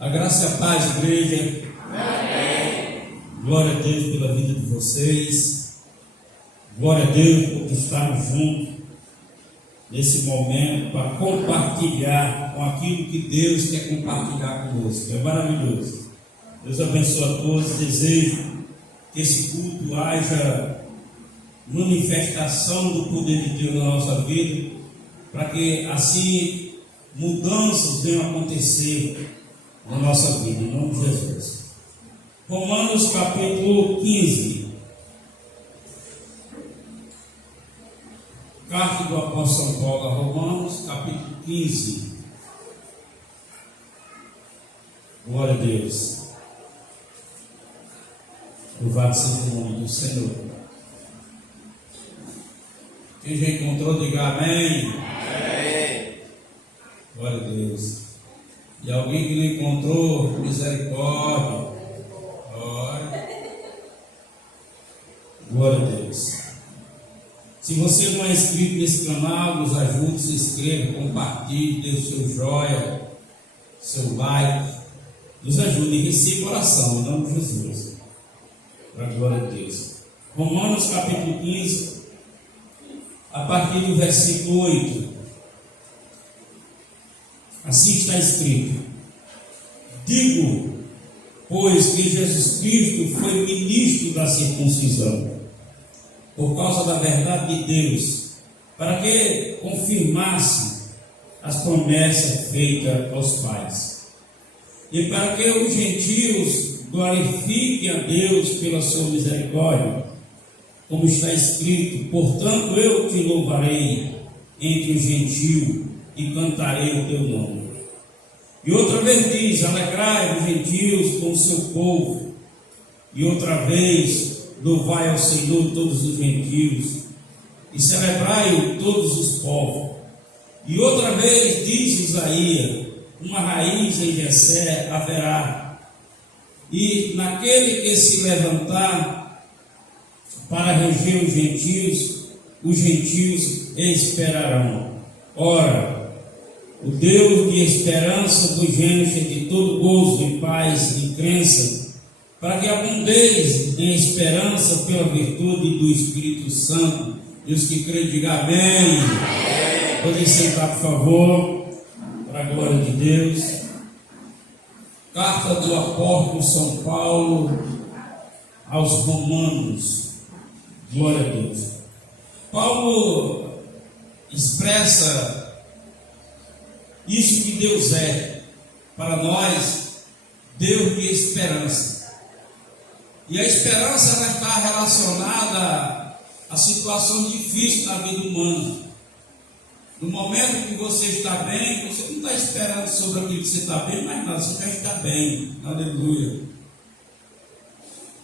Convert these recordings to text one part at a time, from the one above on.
A graça e a paz, igreja. Amém. Glória a Deus pela vida de vocês. Glória a Deus por estarmos juntos nesse momento para compartilhar com aquilo que Deus quer compartilhar conosco. É maravilhoso. Deus abençoe a todos. Desejo que esse culto haja manifestação do poder de Deus na nossa vida, para que assim mudanças venham a acontecer na nossa vida, em nome de Jesus. Romanos capítulo 15. Carta do apóstolo São Paulo a Romanos, capítulo 15. Glória a Deus. Louvado seja o nome do Senhor. Quem já encontrou, diga amém. Amém. Glória a Deus. E alguém que não encontrou, misericórdia. Glória a Deus. Se você não é inscrito nesse canal, nos ajude, se inscreva, compartilhe, dê o seu joia, seu like. Nos ajude e receba oração, em nome de Jesus. Para a glória de Deus. Romanos capítulo 15, a partir do versículo 8. Assim está escrito: digo, pois, que Jesus Cristo foi ministro da circuncisão, por causa da verdade de Deus, para que confirmasse as promessas feitas aos pais, e para que os gentios glorifiquem a Deus pela sua misericórdia, como está escrito: portanto eu te louvarei entre os gentios e cantarei o teu nome. E outra vez diz: alegrai os gentios com o seu povo. E outra vez: louvai ao Senhor todos os gentios, e celebrai-o todos os povos. E outra vez diz Isaías: uma raiz em Jessé haverá, e naquele que se levantar para reger os gentios esperarão. Ora, o Deus de esperança vos enche de todo gozo e paz e crença, para que abundeis em esperança pela virtude do Espírito Santo. E os que creem, digam amém. Podem sentar, por favor, para a glória de Deus. Carta do apóstolo São Paulo aos Romanos. Glória a Deus. Paulo expressa isso que Deus é para nós, Deus de esperança. E a esperança ela está relacionada a situações difíceis na vida humana. No momento que você está bem, você não está esperando sobre aquilo que você está bem, mas não, você já está bem. Aleluia.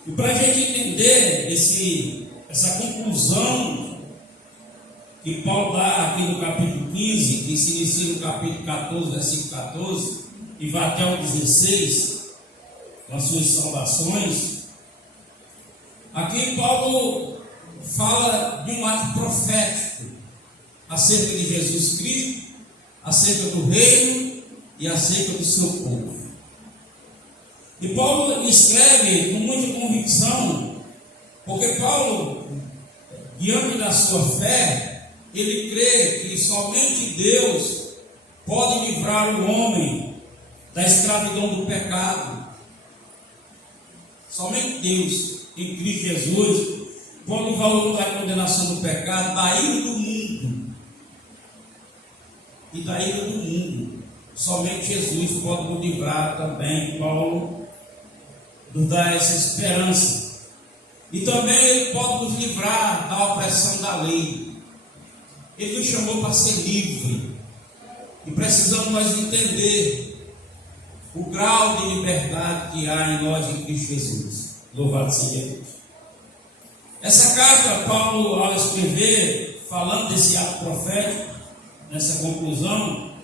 E para a gente entender essa conclusão que Paulo dá aqui no capítulo 15, que se inicia no capítulo 14, versículo 14, e vai até o 16, com as suas saudações. Aqui Paulo fala de um ato profético acerca de Jesus Cristo, acerca do reino e acerca do seu povo. E Paulo escreve com muita convicção, porque Paulo, diante da sua fé, ele crê que somente Deus pode livrar o homem da escravidão do pecado. Somente Deus, em Cristo Jesus, pode livrar o homem da condenação do pecado, da ira do mundo. E da ira do mundo. Somente Jesus pode nos livrar também. Paulo nos dá essa esperança. E também Ele pode nos livrar da opressão da lei. Ele nos chamou para ser livre. E precisamos nós entender o grau de liberdade que há em nós em Cristo Jesus. Louvado seja Deus. Essa carta, Paulo, ao escrever, falando desse ato profético, nessa conclusão,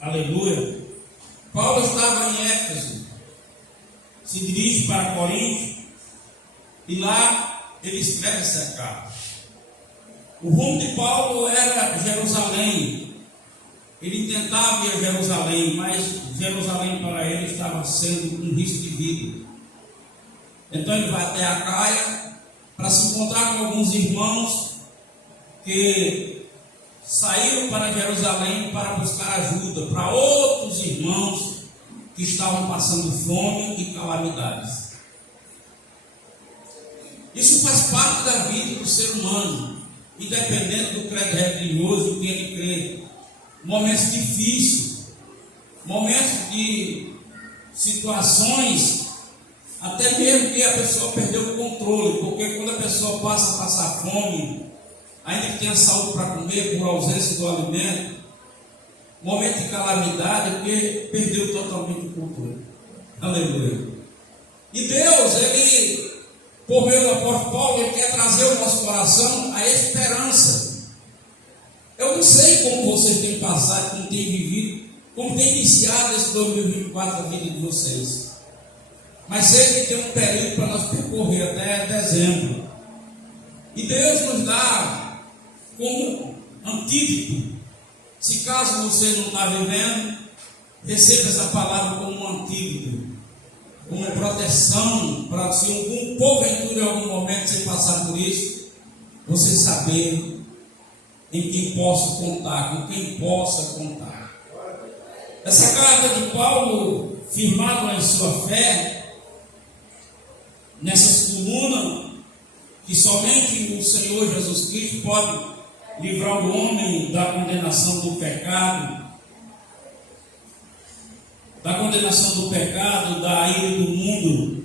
aleluia, Paulo estava em Éfeso, se dirige para Corinto, e lá ele escreve essa carta. O rumo de Paulo era Jerusalém. ele tentava ir a Jerusalém, mas Jerusalém para ele estava sendo um risco de vida. Então ele vai até a Caia para se encontrar com alguns irmãos que saíram para Jerusalém para buscar ajuda para outros irmãos que estavam passando fome e calamidades. Isso faz parte da vida do ser humano, independente do credo religioso que ele crê. Momentos difíceis, momentos de situações, até mesmo que a pessoa perdeu o controle, porque quando a pessoa passa a passar fome, ainda que tenha saúde para comer, por ausência do alimento, momento de calamidade, é porque perdeu totalmente o controle. Aleluia. E Deus, Ele, por meio do apóstolo Paulo, Ele quer trazer ao nosso coração a esperança. Eu não sei como vocês têm passado, como têm vivido, como tem iniciado esse 2024 a vida de vocês. Mas sei que tem um período para nós percorrer até dezembro. E Deus nos dá como antídoto. Se caso você não está vivendo, receba essa palavra como um antídoto, como proteção, para se algum porventura em algum momento você passar por isso, você saber em quem possa contar, com quem possa contar. Essa carta de Paulo, firmado em sua fé, nessas colunas, que somente o Senhor Jesus Cristo pode livrar o homem da condenação do pecado, da ira do mundo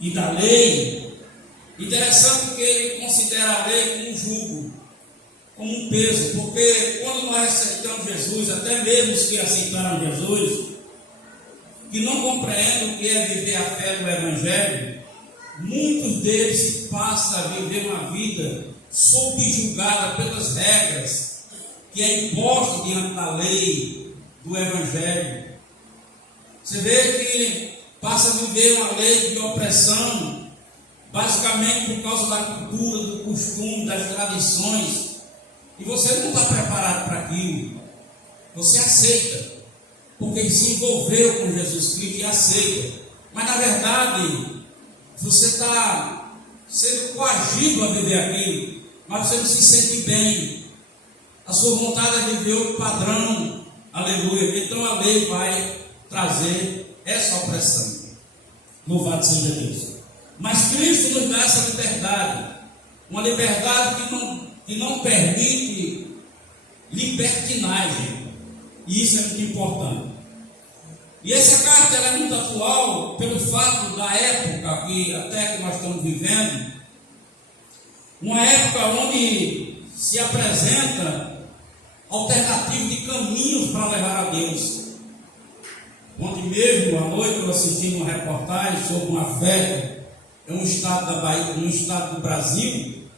e da lei. Interessante que ele considera a lei como um jugo, como um peso, porque quando nós aceitamos Jesus, até mesmo os que aceitaram Jesus, que não compreendem o que é viver a fé do Evangelho, muitos deles passam a viver uma vida subjugada pelas regras que é imposta diante da lei do Evangelho. Você vê que passa a viver uma lei de opressão, basicamente por causa da cultura, do costume, das tradições, e você não está preparado para aquilo. Você aceita, porque se envolveu com Jesus Cristo e aceita, mas na verdade você está sendo coagido a viver aquilo, mas você não se sente bem. A sua vontade é viver outro padrão. Aleluia. Então a lei vai trazer essa opressão. Louvado seja Deus. Mas Cristo nos dá essa liberdade, uma liberdade que não permite libertinagem, e isso é muito importante. E essa carta ela é muito atual pelo fato da época que até que nós estamos vivendo, uma época onde se apresenta alternativa de caminhos para levar a Deus. Ontem mesmo, à noite, eu assisti uma reportagem sobre uma festa em um estado da Bahia, num estado do Brasil,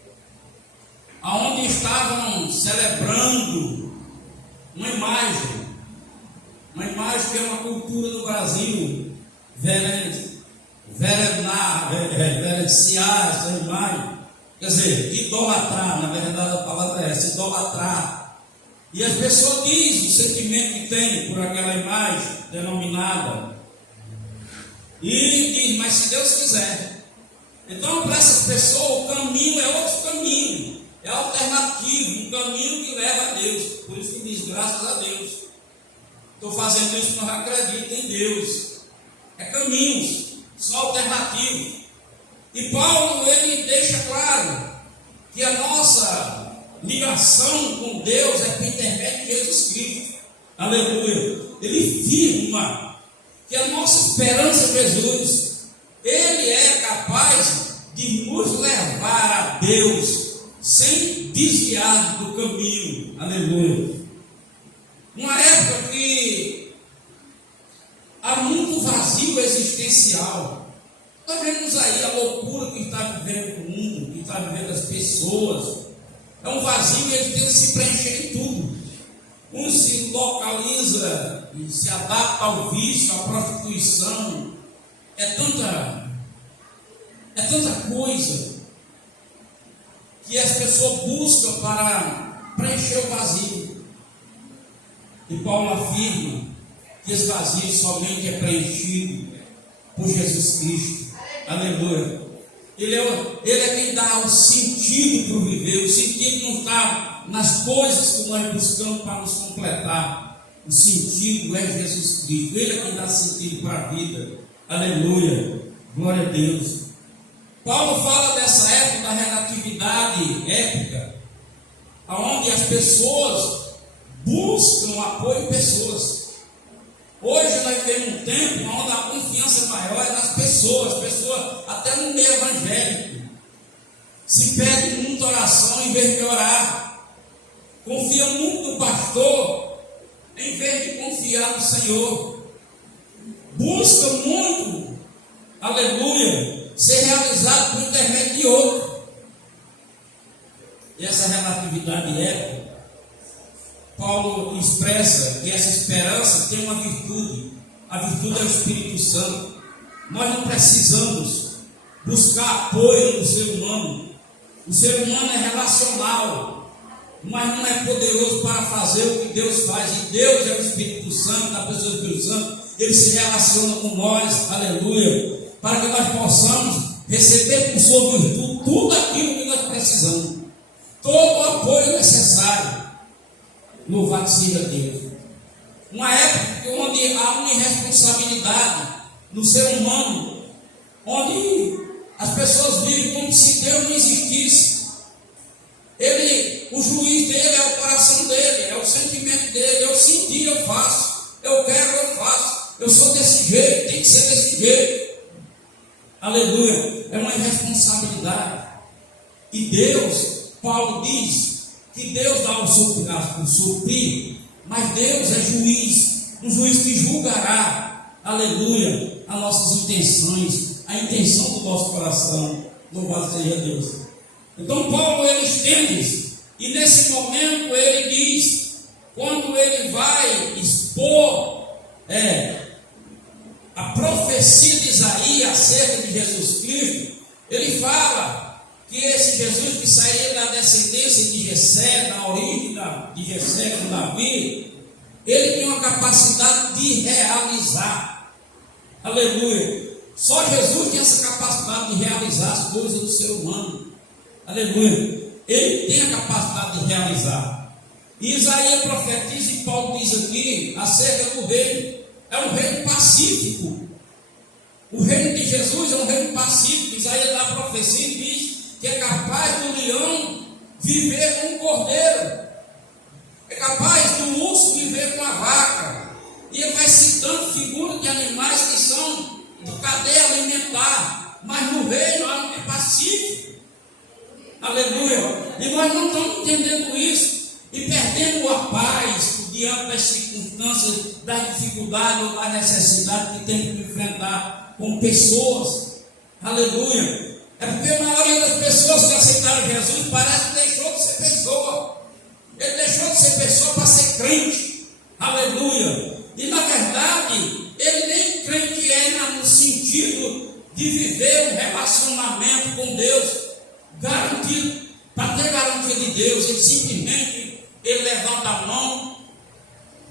onde estavam celebrando uma imagem que é uma cultura do Brasil, verenciar essa imagem, quer dizer, idolatrar, na verdade a palavra é essa, idolatrar. E as pessoas dizem o sentimento que tem por aquela imagem denominada, e diz, mas se Deus quiser. Então para essas pessoas o caminho é outro caminho, é alternativo, um caminho que leva a Deus. Por isso que diz, graças a Deus. Estou fazendo isso porque eu acredito em Deus. É caminhos, são alternativos. E Paulo, ele deixa claro que a nossa ligação com Deus é por intermédio de Jesus Cristo. Aleluia. Ele firma que a nossa esperança em Jesus, Ele é capaz de nos levar a Deus sem desviar do caminho. Aleluia. Uma época que há muito vazio existencial. Nós vemos aí a loucura que está vivendo o mundo, que está vivendo as pessoas. É um vazio que eles tentam se preencher em tudo. Um se localiza e se adapta ao vício, à prostituição. É tanta coisa que as pessoas buscam para preencher o vazio. E Paulo afirma que esse vazio somente é preenchido por Jesus Cristo. Aleluia. Ele é quem dá o sentido para o viver. O sentido não está nas coisas que nós buscamos para nos completar. O sentido é Jesus Cristo. Ele é quem dá sentido para a vida. Aleluia. Glória a Deus. Paulo fala dessa época da relatividade épica, onde as pessoas buscam apoio em pessoas. Hoje nós vivemos um tempo onde a confiança maior é nas pessoas, até no meio evangélico, se pede muita oração em vez de orar, confia muito no pastor em vez de confiar no Senhor, busca muito, aleluia, ser realizado por intermédio de outro. E essa relatividade épica, Paulo expressa que essa esperança tem uma virtude. A virtude é o Espírito Santo. Nós não precisamos buscar apoio no ser humano. O ser humano é relacional, mas não é poderoso para fazer o que Deus faz. E Deus é o Espírito Santo, a pessoa do Espírito Santo. Ele se relaciona com nós, aleluia, para que nós possamos receber por sua virtude tudo aquilo que nós precisamos, todo o apoio necessário. Louvado seja Deus. Uma época onde há uma irresponsabilidade no ser humano, onde as pessoas vivem como se Deus não existisse. O juiz dele é o coração dele, é o sentimento dele. Eu senti, eu faço. Eu quero, eu faço. Eu sou desse jeito, tem que ser desse jeito. Aleluia. É uma irresponsabilidade. E Deus, Paulo diz que Deus dá o suprir, mas Deus é juiz, um juiz que julgará, aleluia, as nossas intenções, a intenção do nosso coração. Louvado seja Deus. Então Paulo ele estende, e nesse momento ele diz, quando ele vai expor a profecia de Isaías acerca de Jesus Cristo, ele fala que esse Jesus que sairia da descendência de Jessé, da origem de Jessé com Davi, ele tem uma capacidade de realizar. Aleluia. Só Jesus tem essa capacidade de realizar as coisas do ser humano. Aleluia. Ele tem a capacidade de realizar. E Isaías profetiza, e Paulo diz aqui acerca do reino. É um reino pacífico. O reino de Jesus é um reino pacífico. Isaías dá a profecia e diz que é capaz do leão viver com o cordeiro, é capaz do urso viver com a vaca, e ele vai citando figuras de animais que são de cadeia alimentar, mas no reino é pacífico. Aleluia. E nós não estamos entendendo isso e perdendo a paz diante das circunstâncias, das dificuldades ou das necessidades que temos que enfrentar com pessoas. Aleluia. É porque a maioria das pessoas que aceitaram Jesus parece que deixou de ser pessoa. Ele deixou de ser pessoa para ser crente. Aleluia. E na verdade, ele nem crente é no sentido de viver um relacionamento com Deus garantido, para ter garantia de Deus. Ele simplesmente levanta a mão,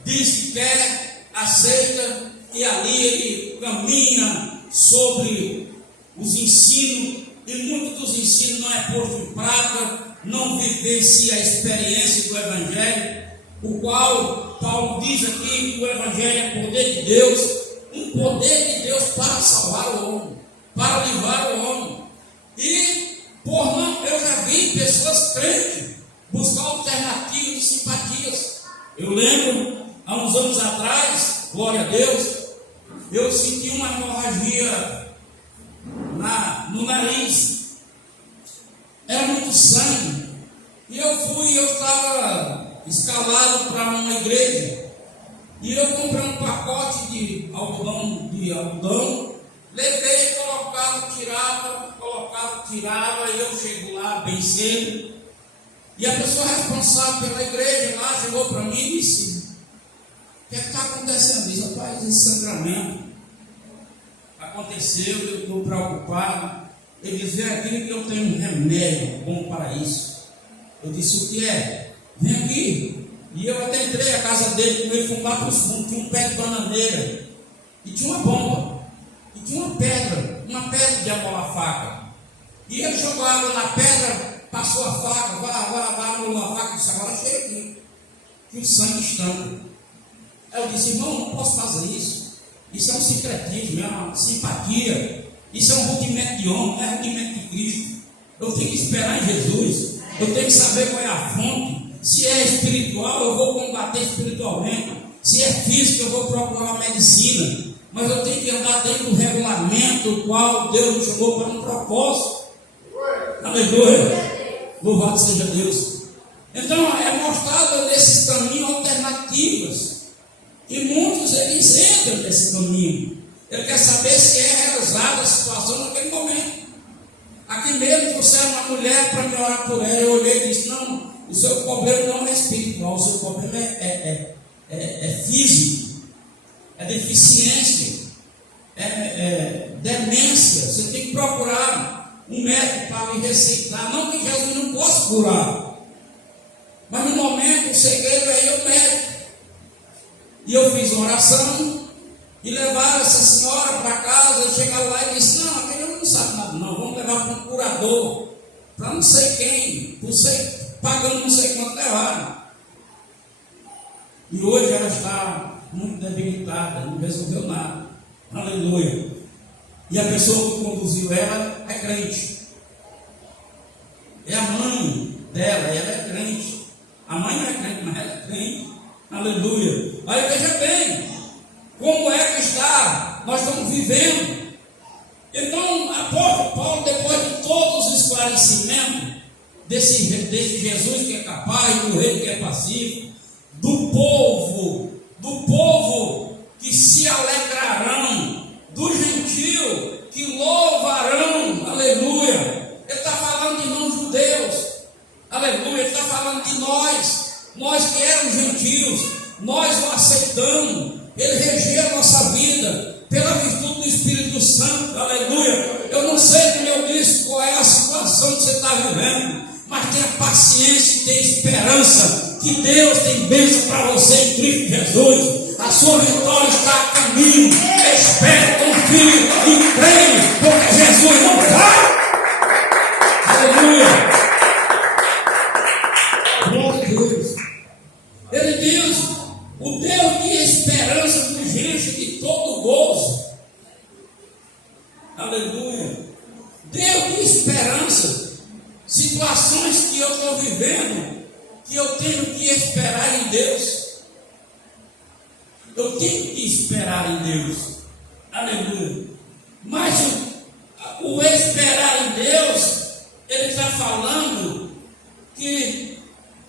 diz que quer, aceita, e ali ele caminha sobre os ensinos. E muito dos ensinos não é posto em prática, não vivencia a experiência do Evangelho, o qual Paulo diz aqui que o Evangelho é poder de Deus, um poder de Deus para salvar o homem, para livrar o homem. E, eu já vi pessoas crentes buscar alternativas de simpatias. Eu lembro, há uns anos atrás, glória a Deus, eu senti uma hemorragia no nariz, era muito sangue, e eu estava escalado para uma igreja, e eu comprei um pacote de algodão, levei, colocava, tirava, e eu chego lá bem cedo, e a pessoa responsável pela igreja lá chegou para mim e disse: o que é que está acontecendo? Eu disse: rapaz, esse sangramento aconteceu, eu estou preocupado. Ele disse: vem aqui que eu tenho um remédio bom para isso. Eu disse: o que é? Vem aqui. E eu até entrei a casa dele com ele, fomos lá para os fundos, tinha um pé de bananeira, e tinha uma bomba, e tinha uma pedra de amolar faca. E ele jogou água na pedra, passou a faca, amolou a faca, e disse: agora chega aqui, que o sangue estanca. Aí eu disse: irmão, não posso fazer isso. Isso é um sincretismo, é uma simpatia, isso é um rudimento de homem, não é rudimento de Cristo. Eu tenho que esperar em Jesus, eu tenho que saber qual é a fonte. Se é espiritual, eu vou combater espiritualmente. Se é físico, eu vou procurar uma medicina. Mas eu tenho que andar dentro do regulamento do qual Deus me chamou para um propósito. Aleluia! Louvado seja Deus. Então é mostrado nesses caminhos alternativas. E muitos eles entram nesse caminho. Ele quer saber se é realizada a situação naquele momento. Aqui mesmo trouxeram uma mulher para me orar por ela. Eu olhei e disse: não, o seu problema não é espiritual, o seu problema é físico, é deficiência, é demência. Você tem que procurar um médico para lhe receitar. Não que Jesus não possa curar, mas no momento o segredo é ir ao médico. E eu fiz uma oração e levaram essa senhora para casa. E chegaram lá e disse: não, aquele não sabe nada, não, vamos levar para um curador, para não sei quem, pagando não sei quanto levaram. E hoje ela está muito debilitada, não resolveu nada. Aleluia. E a pessoa que conduziu ela é crente. É a mãe dela, ela é crente. A mãe não é crente, mas ela é crente. Aleluia. Aí veja bem, como é que está, nós estamos vivendo. Então, apóstolo Paulo, depois de todos os esclarecimentos desse Jesus que é capaz, do rei que é pacífico, do povo que se alegrarão, do gentio que louvarão, aleluia. Ele está falando de não judeus, aleluia. Ele está falando de nós que éramos gentios, nós o aceitamos, ele regeu a nossa vida pela virtude do Espírito Santo, aleluia. Eu não sei, como eu disse, qual é a situação que você está vivendo, mas tenha paciência e tenha esperança, que Deus tem bênção para você em Cristo Jesus. A sua vitória está a caminho. Espere, confie e creia, porque Jesus não vai. Aleluia. Glória a Deus. Ele diz: o Deus de esperança nos enche de todo gozo. Aleluia. Deus de esperança. Situações que eu estou vivendo, que eu tenho que esperar em Deus. Eu tenho que esperar em Deus. Aleluia. Mas o esperar em Deus, ele está falando que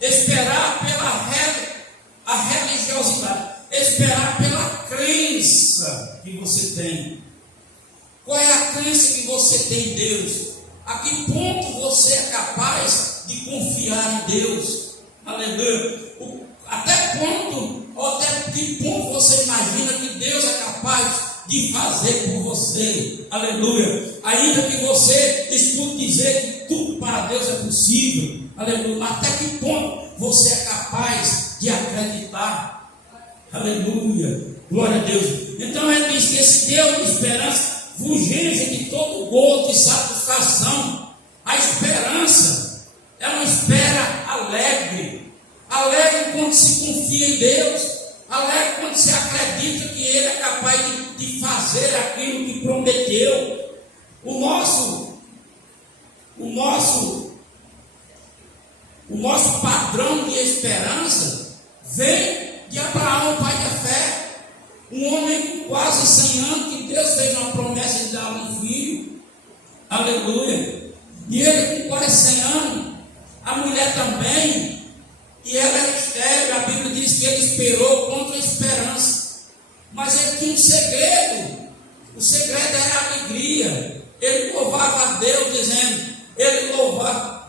esperar pela a religiosidade, esperar pela crença que você tem. Qual é a crença que você tem em Deus? A que ponto você é capaz de confiar em Deus? Aleluia. Até que ponto você imagina que Deus é capaz de fazer por você? Aleluia. Ainda que você escute dizer que tudo para Deus é possível. Aleluia. Mas até que ponto você é capaz de acreditar? Aleluia. Glória a Deus. Então ele diz que esse Deus de esperança vos enche de todo gozo e satisfação. A esperança é uma espera alegre. Alegre quando se confia em Deus. Alegre quando se acredita que Ele é capaz de fazer aquilo que prometeu. O nosso padrão de esperança vem de Abraão, pai da fé. Um homem com quase 100 anos, que Deus fez uma promessa de dar um filho. Aleluia. E ele com quase 100 anos, a mulher também, e ela era estéril. A Bíblia diz que ele esperou contra a esperança. Mas ele tinha um segredo. O segredo era a alegria. Ele louvava a Deus dizendo,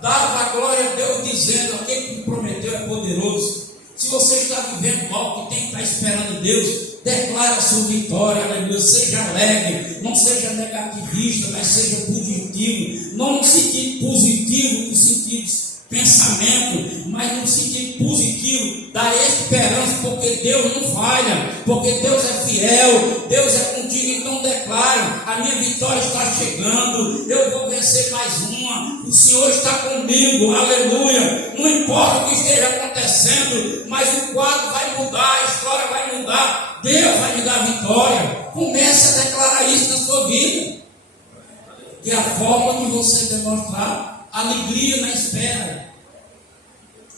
dava a glória a Deus dizendo: aquele que me prometeu é poderoso. Se você está vivendo algo que tem que estar esperando em Deus, declara a sua vitória, aleluia. Seja alegre, não seja negativista, mas seja positivo. Não no sentido positivo, no sentido pensamento, mas no sentido positivo, da esperança, porque Deus não falha, porque Deus é fiel, Deus é contigo. Então declaro: a minha vitória está chegando, eu vou vencer mais uma, o Senhor está comigo, aleluia. Não importa o que esteja acontecendo, mas o quadro vai mudar, a história vai mudar, Deus vai me dar vitória. Comece a declarar isso na sua vida, que é a forma de você demonstrar alegria na espera,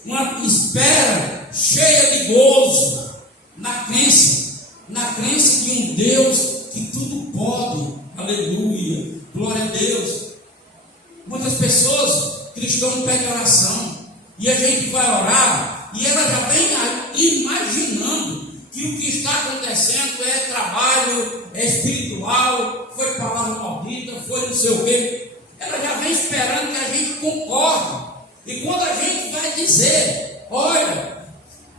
uma espera cheia de gozo, na crença de um Deus que tudo pode, aleluia, glória a Deus. Muitas pessoas, cristãos, pedem oração, e a gente vai orar, e ela já vem imaginando que o que está acontecendo é trabalho, é espiritual, foi palavra maldita, foi não sei o quê. Ela já vem esperando que a gente concorde. E quando a gente vai dizer: olha,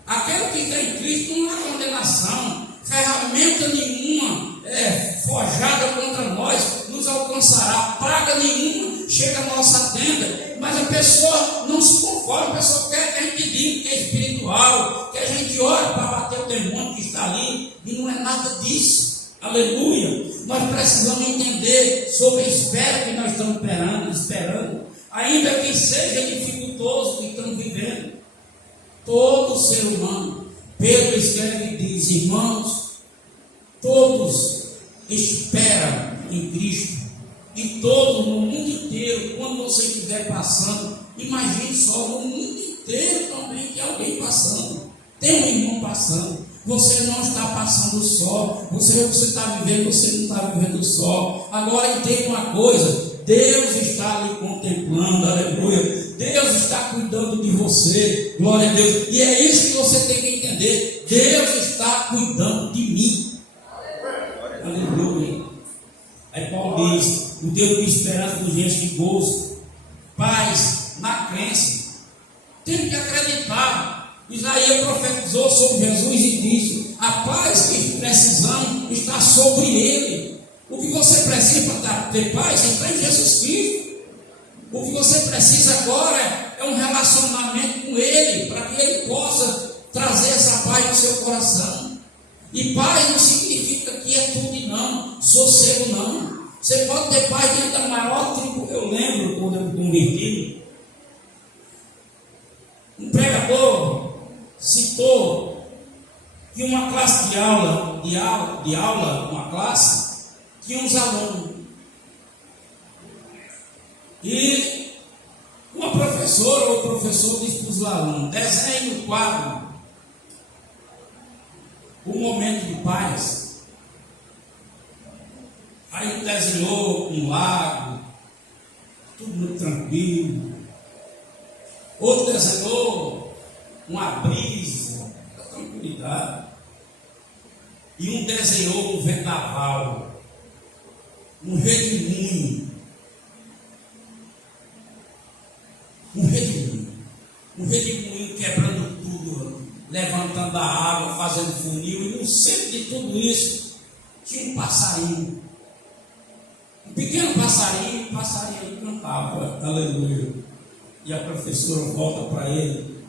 aquele que está em Cristo não há condenação, ferramenta nenhuma forjada contra nós nos alcançará, praga nenhuma chega à nossa tenda. Mas a pessoa não se conforma, a pessoa quer que a gente diga que é espiritual, que a gente ore para bater o demônio que está ali, e não é nada disso, aleluia. Nós precisamos entender sobre a espera que nós estamos esperando, ainda que seja dificultoso que estamos vivendo. Todo ser humano, Pedro escreve e diz: irmãos, todos esperam em Cristo, e todos no mundo inteiro, quando você estiver passando, imagine só, no mundo inteiro também tem alguém passando, tem um irmão passando. Você não está passando só, você está vivendo, você não está vivendo só. Agora entenda uma coisa: Deus está lhe contemplando, aleluia. Deus está cuidando de você, glória a Deus. E é isso que você tem que entender: Deus está cuidando de mim, aleluia. Aí Paulo diz: o Deus de esperança nos enche de gozo, paz na crença. Tem que acreditar. Isaías profetizou sobre Jesus e disse: a paz que precisamos está sobre ele. O que você precisa para ter paz está em Jesus Cristo. O que você precisa agora é um relacionamento com ele, para que ele possa trazer essa paz no seu coração. E paz não significa quietude, não, sossego, não. Você pode ter paz dentro da maior tribo. Eu lembro quando eu me converti, um pregador citou que uma classe de aula, uma classe, tinha uns alunos. E uma professora ou professor disse para os alunos: desenhe no quadro o momento de paz. Aí desenhou um lago, tudo muito tranquilo. Outro desenhou uma brisa, tranquilidade. E um desenhou um vendaval, um redemoinho. Um redemoinho quebrando tudo, levantando a água, fazendo funil. E no centro de tudo isso tinha um passarinho, um pequeno passarinho. O passarinho cantava, aleluia. E a professora volta para ele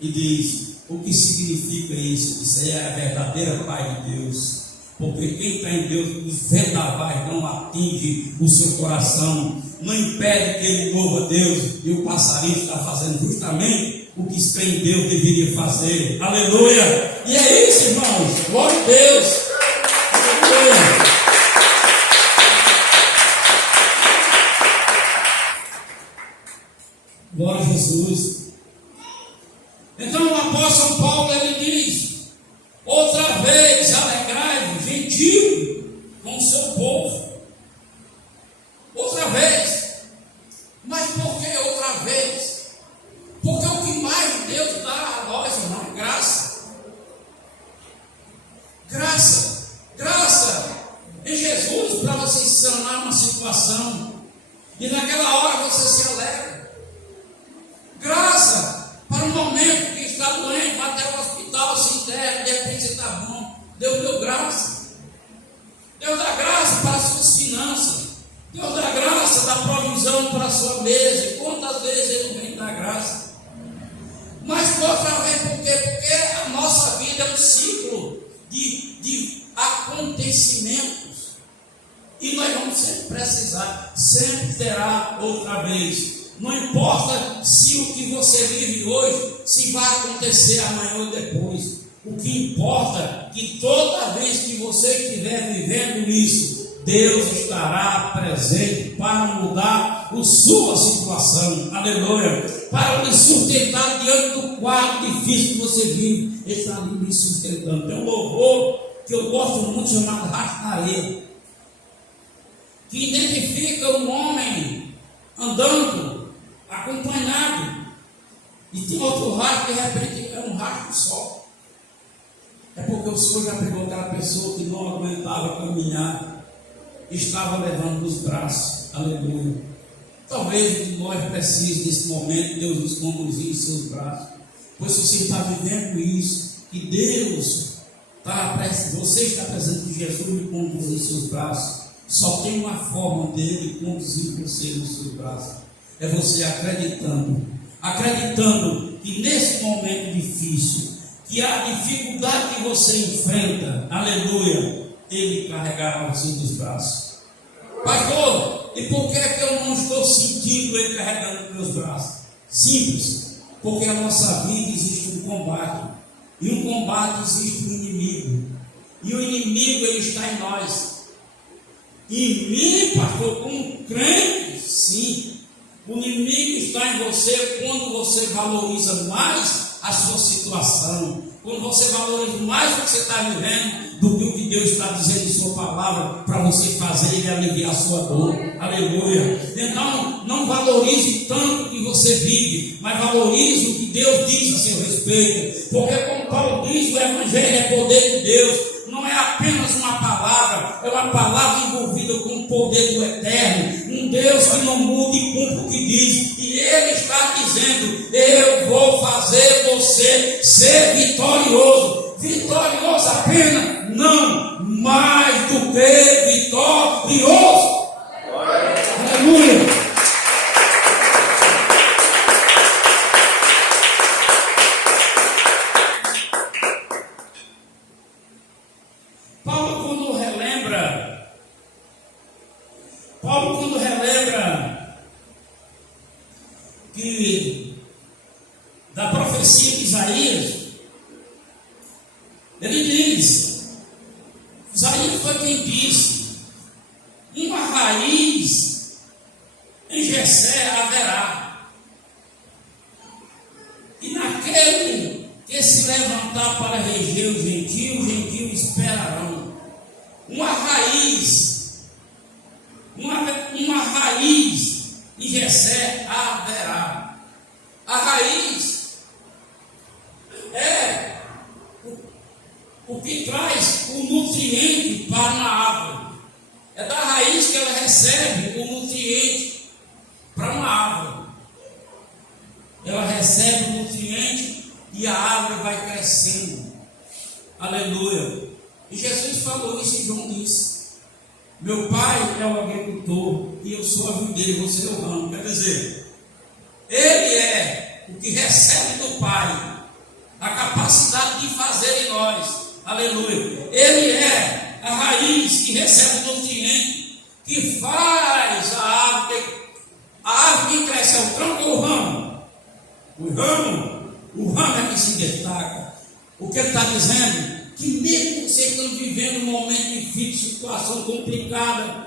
e diz: o que significa isso? Isso aí é a verdadeira paz de Deus. Porque quem está em Deus, os vendavais não atingem o seu coração, não impede que ele louve a Deus. E o passarinho está fazendo justamente o que quem em Deus deveria fazer, aleluia. E é isso, irmãos, glória a Deus, aleluia. Glória a Jesus. Então o apóstolo Paulo, ele diz: outra vez alegrai-vos, gentil, com o seu povo. Outra vez. Mas por que outra vez? Porque o que mais Deus dá a nós, irmão, é graça. Graça em Jesus, para você sanar uma situação, e naquela hora você se alegra. Graça para um momento que está doente, vai até o hospital, se interna, de repente você está bom. Deus deu graça. Deus dá graça para as suas finanças. Deus dá graça, dá provisão para a sua mesa. E quantas vezes Ele não vem dar graça? E nós vamos sempre precisar, sempre terá outra vez. Não importa se o que você vive hoje, se vai acontecer amanhã ou depois. O que importa é que toda vez que você estiver vivendo isso, Deus estará presente para mudar a sua situação. Aleluia. Para lhe sustentar diante do quadro difícil que você vive. Ele está ali me sustentando. Tem um louvor que eu gosto muito chamado Rastaria, que identifica um homem andando acompanhado, e tem outro rastro que de repente é um rastro só. É porque o Senhor já pegou aquela pessoa que não aguentava caminhar, estava levando nos braços. Aleluia. Talvez nós precisemos nesse momento Deus nos conduzir em seus braços, pois se você está vivendo isso, que Deus está presente, você está presente, que Jesus lhe conduz em seus braços. Só tem uma forma dele conduzir você nos seus braços. É você acreditando que nesse momento difícil, que a dificuldade que você enfrenta, aleluia, ele carregará você nos braços. Pastor, e por que é que eu não estou sentindo ele carregando nos meus braços? Simples, porque na nossa vida existe um combate, e um combate existe um inimigo, e o inimigo ele está em nós. Em mim, pastor, como crente, sim. O inimigo está em você quando você valoriza mais a sua situação, quando você valoriza mais o que você está vivendo do que o que Deus está dizendo em sua palavra para você fazer e aliviar a sua dor. Aleluia. Então, não valorize tanto o que você vive, mas valorize o que Deus diz a seu respeito, porque como Paulo diz, o Evangelho é poder de Deus. Não é apenas uma palavra, é uma palavra envolvida com o poder do Eterno, um Deus que não muda e cumpre o que diz, e Ele está dizendo: eu vou fazer você ser vitorioso. Vitorioso apenas? Não, mais do que vitorioso. Aleluia. Paulo, quando relembra que da profecia de Isaías, ele diz, Isaías foi quem disse: uma raiz em Jessé haverá, e naquele que se levantar para reger os gentios esperarão. Uma raiz em Jessé haverá. A raiz é o que traz o nutriente para uma árvore. É da raiz que ela recebe o nutriente para uma árvore. Ela recebe o nutriente e a árvore vai crescendo. Aleluia. E Jesus falou isso e João disse: meu pai é o agricultor e eu sou a videira, você é o ramo. Quer dizer, ele é o que recebe do pai a capacidade de fazer em nós. Aleluia. Ele é a raiz que recebe o nutriente, que faz a árvore que cresce. É o tronco ou o ramo? O ramo é que se destaca. O que ele está dizendo? Que mesmo você estando vivendo um momento difícil, situação complicada,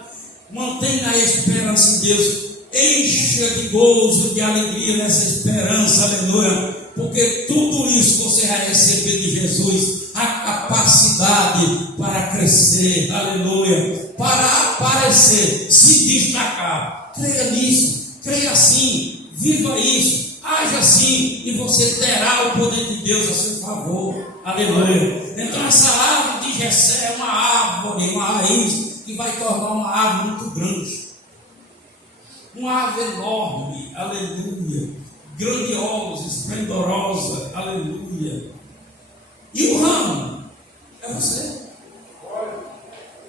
mantenha a esperança em Deus, encha de gozo, de alegria nessa esperança, aleluia, porque tudo isso você vai receber de Jesus, a capacidade para crescer, aleluia, para aparecer, se destacar. Creia nisso, creia assim, viva isso, haja assim, e você terá o poder de Deus a seu favor. Aleluia. Então essa árvore de Jessé é uma árvore, uma raiz que vai tornar uma árvore muito grande, uma árvore enorme, aleluia, grandiosa, esplendorosa, aleluia. E o ramo é você.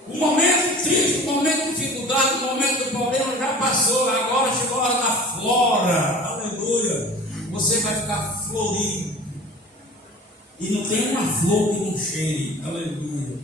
O momento triste, o momento de dificuldade, o momento do problema já passou, agora chegou a hora da flora, aleluia. Você vai ficar florido. E não tem uma flor que não cheire, aleluia.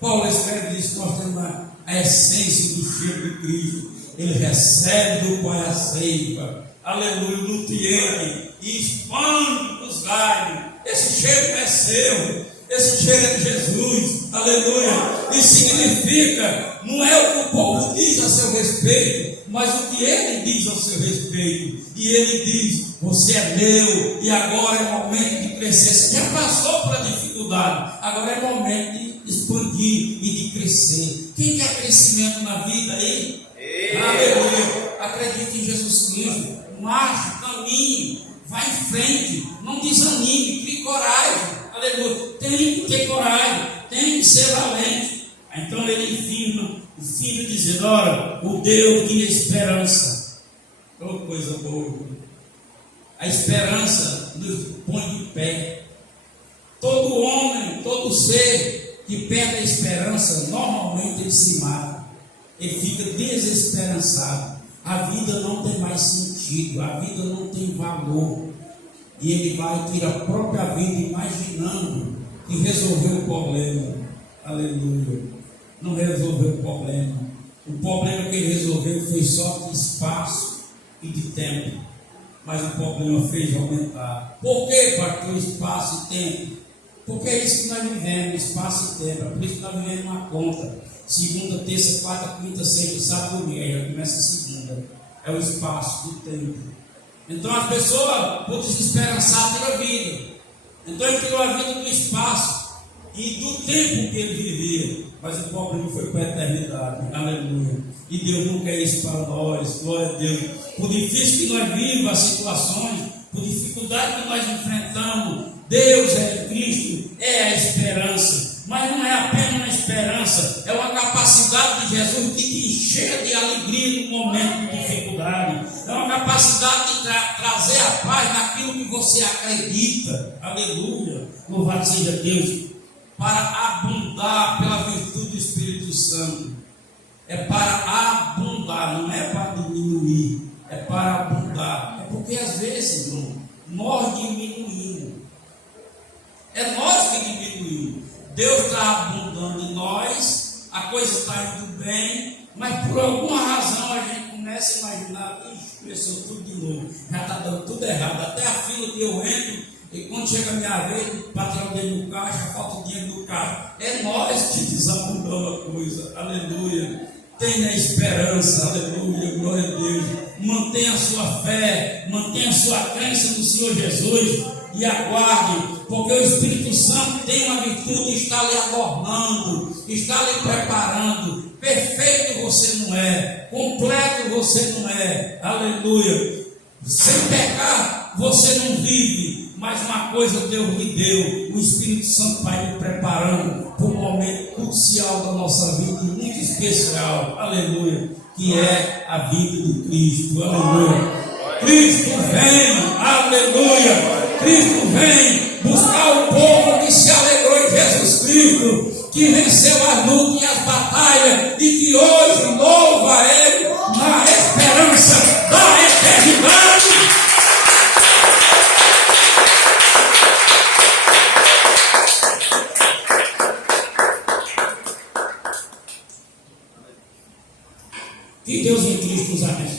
Paulo escreve isso, nós temos a essência do cheiro de Cristo. Ele recebe do Pai a seiva, aleluia, nutriente, e expande os galhos. Esse cheiro é seu, esse cheiro é de Jesus, aleluia. Isso significa, não é o que o povo diz a seu respeito, mas o que ele diz ao seu respeito. E ele diz: você é meu, e agora é o momento de crescer. Você já passou pela dificuldade, agora é o momento de expandir e de crescer. Quem quer crescimento na vida aí? Aleluia. Acredite em Jesus Cristo, marche, caminhe, vá em frente, não desanime, crie coragem. Aleluia. Tem que ter coragem, tem que ser valente. Então ele firma, o filho dizendo: ora, o Deus de esperança. Oh, coisa boa. A esperança nos põe de pé. Todo homem, todo ser que perde a esperança, normalmente ele se mata. Ele fica desesperançado. A vida não tem mais sentido, a vida não tem valor. E ele vai tirar a própria vida imaginando que resolveu o problema. Aleluia. Não resolveu o problema. O problema que ele resolveu foi só de espaço e de tempo. Mas o problema fez aumentar. Por quê, pastor? Espaço e tempo. Porque é isso que nós vivemos, espaço e tempo. É por isso que nós vivemos uma conta. Segunda, terça, quarta, quinta, sexta, sábado, domingo. Aí já começa a segunda. É o espaço do tempo. Então as pessoas, por desesperançar, tiram a vida. Então ele tirou a vida do espaço e do tempo que ele vivia. Mas o problema foi para a eternidade. Aleluia. E Deus não quer isso para nós. Glória a Deus. Por difícil que nós vivamos as situações, por dificuldade que nós enfrentamos, Deus é Cristo, é a esperança. Mas não é apenas uma esperança, é uma capacidade de Jesus que te encher de alegria no momento de dificuldade. É uma capacidade de trazer a paz naquilo que você acredita. Aleluia. Louvado seja Deus. Para abundar pela virtude do Espírito Santo. É para abundar, não é para diminuir. É para abundar. É porque às vezes, irmão, nós diminuímos. É nós que diminuímos. Deus está abundando em nós, a coisa está indo bem, mas por alguma razão a gente começa a imaginar: ixi, começou tudo de novo, já está dando tudo errado, até a fila que eu entro, e quando chega a minha vez, para tirar o dinheiro do carro, já falta o dinheiro do carro. É nós que desabundamos a coisa, aleluia. Tenha esperança, aleluia, glória a Deus. Mantenha a sua fé, mantenha a sua crença no Senhor Jesus e aguarde, porque o Espírito Santo tem uma virtude, está lhe adornando, está lhe preparando. Perfeito você não é, completo você não é, aleluia. Sem pecar você não vive, mas uma coisa Deus lhe deu: o Espírito Santo vai lhe preparando para um momento crucial da nossa vida, muito especial, aleluia, que é a vida de Cristo, aleluia. Cristo vem, aleluia. Cristo vem buscar o povo que se alegrou em Jesus Cristo, que venceu as lutas e as batalhas, e que hoje louva a Ele na esperança da eternidade. Que Deus em Cristo nos abençoe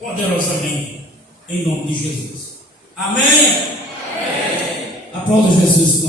poderosamente, em nome de Jesus. Amém? Amém. Aplauda Jesus.